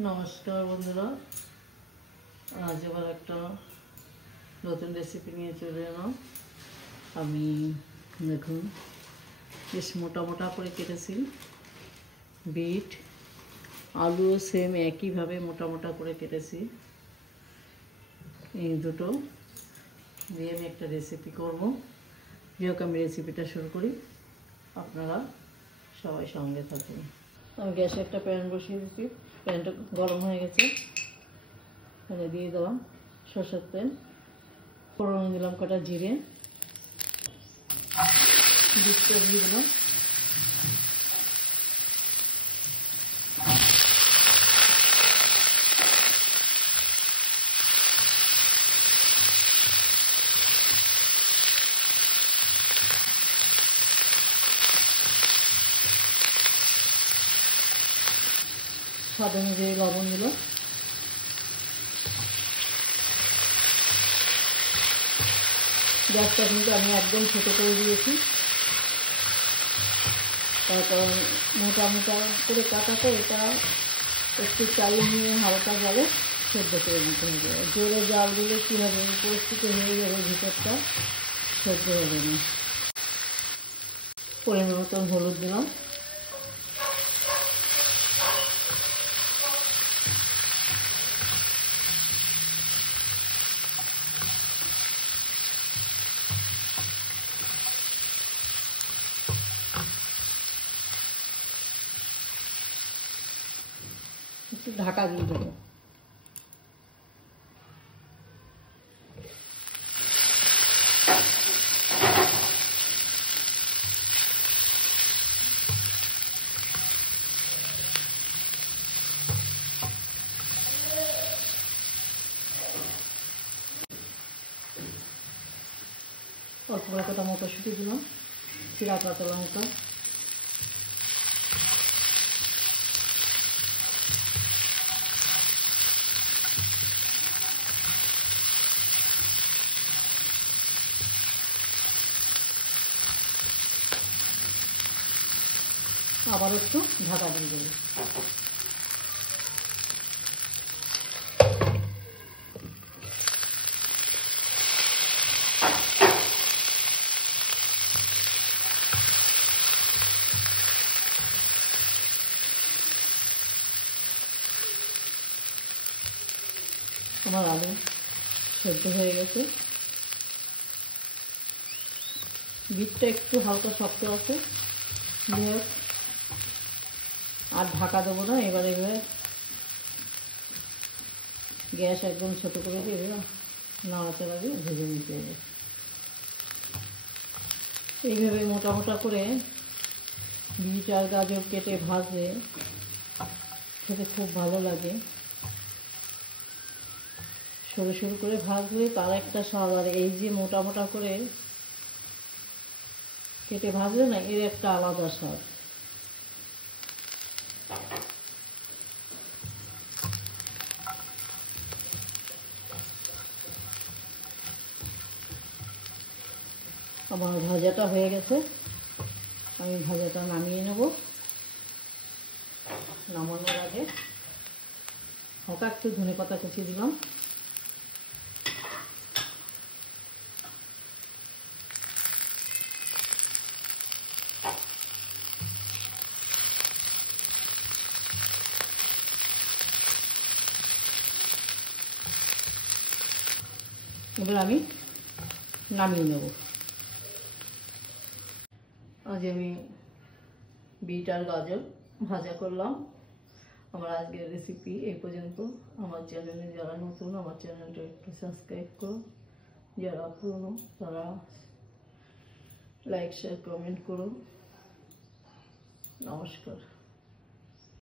নমস্কার বন্ধুরা, আজ আবার একটা নতুন রেসিপি নিয়ে চলে এলাম। আমি দেখুন বেশ মোটা মোটা করে কেটেছি বিট, আলুও সেম একইভাবে মোটা মোটা করে কেটেছি। এই দুটো দিয়ে আমি একটা রেসিপি করব। যাই আমি রেসিপিটা শুরু করি, আপনারা সবাই সঙ্গে থাকুন। আমি গ্যাসে একটা প্যান বসিয়ে দিচ্ছি, প্যানটা গরম হয়ে গেছে। এখানে দিয়ে দিলাম সরষের তেল, ফোড়ন দিলাম কটা জিরে, বিটটা দিয়ে দিলাম, স্বাদ অনুযায়ী লবণ দিলাম, গ্যাসটা কিন্তু আমি একদম ছোটো করে দিয়েছি। তারপর মোটা মোটা করে কাটাতে এটা একটু চালিয়ে নিয়ে হালকা জলে সেদ্ধ করে দিতে হবে। জোরে জাল দিলে কী হবে, পরিস্থিতি হয়ে যাবে, ভিতরটা সেদ্ধ হবে না। পরিমাণ মতন হলুদ দিলাম, একটু ঢাকা দিয়ে দেবো। অল্প করে কটা মটরশুঁটি দিলাম, চিরা কাঁচা লঙ্কা, আবার একটু ঢাকা দিয়ে দেবো। আমার আলু সেদ্ধ হয়ে গেছে, বিটটা একটু হালকা শক্ত আছে, আর ঢাকা দেবো না। এবার গ্যাস একদম ছোটো করে দিয়ে নাড়াচাড়া দিয়ে ভেজে নিতে হবে। এইভাবে মোটা মোটা করে বিট আর গাজর কেটে ভাজলে খেতে খুব ভালো লাগে। সরু সরু করে ভাজলে তার একটা স্বাদ, আর এই যে মোটা মোটা করে কেটে ভাজলে না, এর একটা আলাদা স্বাদ। আমার ভাজাটা হয়ে গেছে, আমি ভাজাটা নামিয়ে নেব। নামানোর আগে হালকা একটু ধনেপাতা কুচি দিলাম, এবার আমি নামিয়ে নেব। আজ আমি বিট আর গাজর ভাজা করলাম। আমার আজকের রেসিপি এই পর্যন্ত। আমার চ্যানেলে যারা নতুন, আমার চ্যানেলটা একটু সাবস্ক্রাইব করো, যারা পুরনো তারা লাইক শেয়ার কমেন্ট করো। নমস্কার।